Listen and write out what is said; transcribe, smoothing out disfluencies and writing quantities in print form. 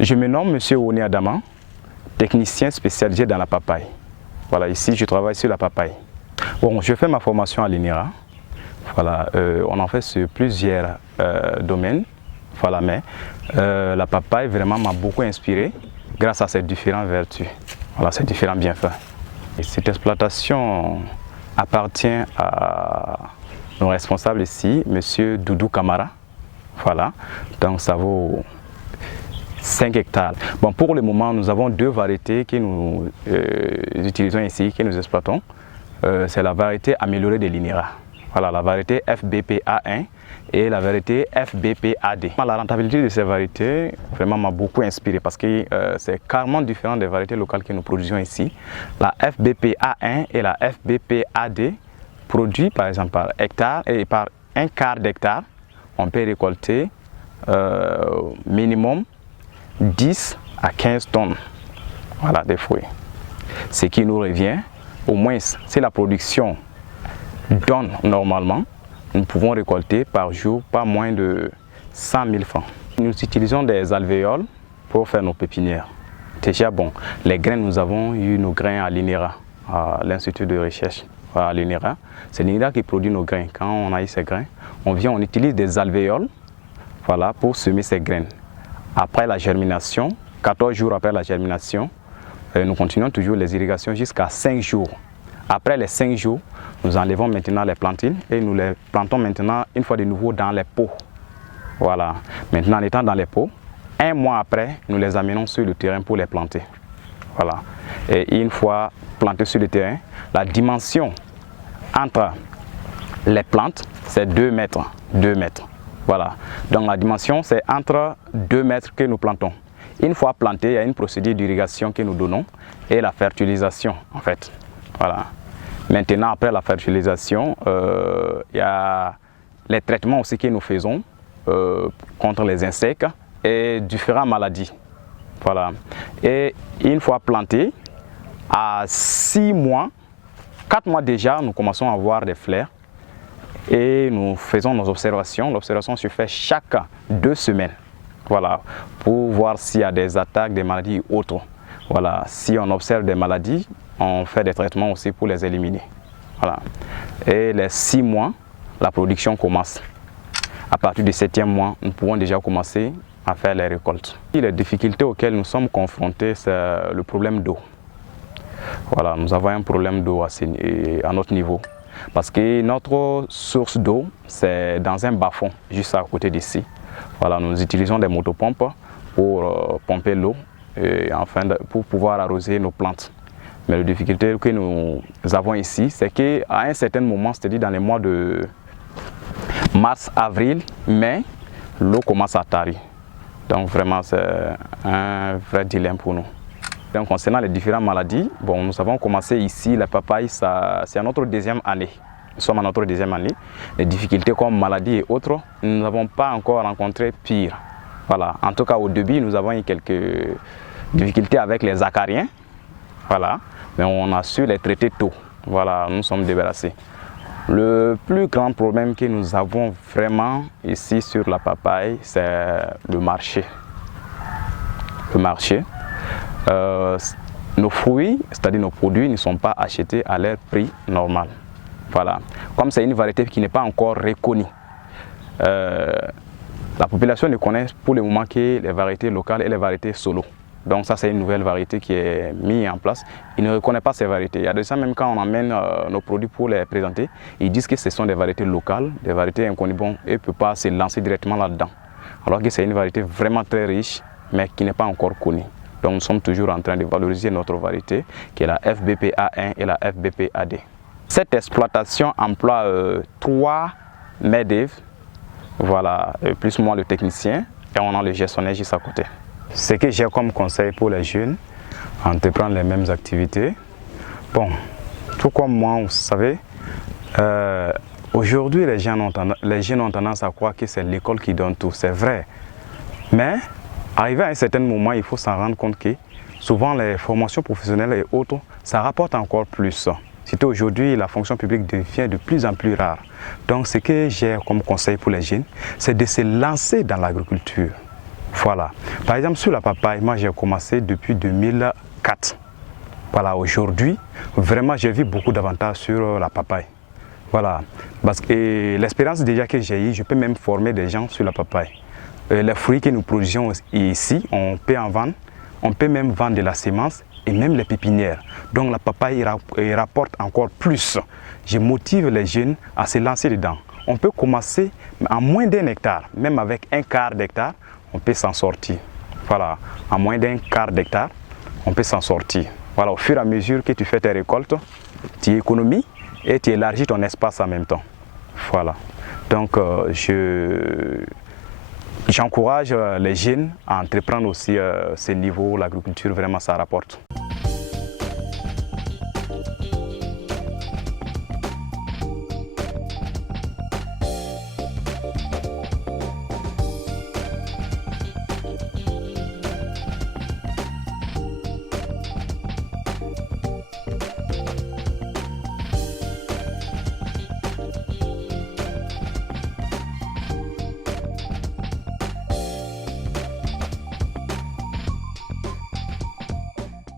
Je me nomme M. Oni Adama, technicien spécialisé dans la papaye. Voilà, ici je travaille sur la papaye. Bon, je fais ma formation à l'INERA. Voilà, on en fait sur plusieurs domaines. Voilà, mais la papaye vraiment m'a beaucoup inspiré grâce à ses différentes vertus, voilà, ses différents bienfaits. Et cette exploitation appartient à nos responsables ici, M. Doudou Kamara. Voilà, donc ça vaut 5 hectares. Bon, pour le moment, nous avons deux variétés que nous utilisons ici, que nous exploitons. C'est la variété améliorée de l'INERA. Voilà, la variété FBPA1 et la variété FBPAD. La rentabilité de ces variétés vraiment m'a beaucoup inspiré parce que c'est carrément différent des variétés locales que nous produisons ici. La FBPA1 et la FBPAD produisent par exemple par hectare et par un quart d'hectare, on peut récolter minimum 10 à 15 tonnes, voilà, des fruits. Ce qui nous revient, au moins si la production donne normalement, nous pouvons récolter par jour pas moins de 100 000 francs. Nous utilisons des alvéoles pour faire nos pépinières. Déjà, bon, les graines, nous avons eu nos grains à l'INERA, à l'Institut de recherche à l'INERA. C'est l'INERA qui produit nos grains. Quand on a eu ces grains, on utilise des alvéoles, voilà, pour semer ces graines. Après la germination, 14 jours après la germination, nous continuons toujours les irrigations jusqu'à 5 jours. Après les 5 jours, nous enlevons maintenant les plantines et nous les plantons maintenant une fois de nouveau dans les pots. Voilà. Maintenant, en étant dans les pots, un mois après, nous les amenons sur le terrain pour les planter. Voilà. Et une fois plantés sur le terrain, la dimension entre les plantes, c'est 2 mètres. 2 mètres. Voilà. Donc la dimension, c'est entre 2 mètres que nous plantons. Une fois planté, il y a une procédure d'irrigation que nous donnons et la fertilisation, en fait. Voilà. Maintenant, après la fertilisation, il y a les traitements aussi que nous faisons contre les insectes et différentes maladies. Voilà. Et une fois planté, à 6 mois, 4 mois déjà, nous commençons à voir des fleurs et nous faisons nos observations. L'observation se fait chaque 2 semaines. Voilà, pour voir s'il y a des attaques, des maladies ou autres. Voilà, si on observe des maladies, on fait des traitements aussi pour les éliminer. Voilà. Et les 6 mois, la production commence. À partir du 7e mois, nous pouvons déjà commencer à faire les récoltes. Les difficultés auxquelles nous sommes confrontés, c'est le problème d'eau. Voilà, nous avons un problème d'eau à notre niveau. Parce que notre source d'eau, c'est dans un bas-fond, juste à côté d'ici. Voilà, nous utilisons des motopompes pour pomper l'eau et pour pouvoir arroser nos plantes. Mais la difficulté que nous avons ici, c'est qu'à un certain moment, c'est-à-dire dans les mois de mars, avril, mai, l'eau commence à tarir. Donc vraiment, c'est un vrai dilemme pour nous. Donc concernant les différentes maladies, bon, nous avons commencé ici, la papaye, c'est à notre 2e année. Nous sommes à notre 2e année. Les difficultés comme maladies et autres, nous n'avons pas encore rencontré pire. Voilà. En tout cas, au début, nous avons eu quelques difficultés avec les acariens. Voilà. Mais on a su les traiter tôt. Voilà, nous sommes débarrassés. Le plus grand problème que nous avons vraiment ici sur la papaye, c'est le marché. Le marché. Nos fruits, c'est-à-dire nos produits, ne sont pas achetés à leur prix normal. Voilà. Comme c'est une variété qui n'est pas encore reconnue, la population ne connaît pour le moment que les variétés locales et les variétés solo. Donc ça, c'est une nouvelle variété qui est mise en place. Ils ne reconnaissent pas ces variétés. Il y a de ça, même quand on emmène nos produits pour les présenter, ils disent que ce sont des variétés locales, des variétés inconnues. Bon, et ne peuvent pas se lancer directement là-dedans. Alors que c'est une variété vraiment très riche, mais qui n'est pas encore connue. Donc nous sommes toujours en train de valoriser notre variété, qui est la FBPA1 et la FBPAD. Cette exploitation emploie 3 main-d'œuvre, voilà, plus moi le technicien, et on a le gestionnaire juste à côté. Ce que j'ai comme conseil pour les jeunes, entreprendre les mêmes activités. Bon, tout comme moi, vous savez, aujourd'hui les jeunes ont tendance à croire que c'est l'école qui donne tout, c'est vrai. Mais arrivé à un certain moment, il faut s'en rendre compte que souvent les formations professionnelles et autres, ça rapporte encore plus. Surtout aujourd'hui, la fonction publique devient de plus en plus rare. Donc ce que j'ai comme conseil pour les jeunes, c'est de se lancer dans l'agriculture. Voilà. Par exemple, sur la papaye, moi j'ai commencé depuis 2004. Voilà, aujourd'hui, vraiment j'ai vu beaucoup d'avantages sur la papaye. Voilà, parce que l'expérience déjà que j'ai eue, je peux même former des gens sur la papaye. Les fruits que nous produisons ici, on peut en vendre, on peut même vendre de la semence et même les pépinières. Donc la papaye rapporte encore plus. Je motive les jeunes à se lancer dedans. On peut commencer à moins d'1 hectare, même avec un quart d'hectare, on peut s'en sortir. Voilà, à moins d'un quart d'hectare, on peut s'en sortir. Voilà, au fur et à mesure que tu fais tes récoltes, tu économises et tu élargis ton espace en même temps. Voilà, donc j'encourage les jeunes à entreprendre aussi ce niveau, l'agriculture, vraiment ça rapporte.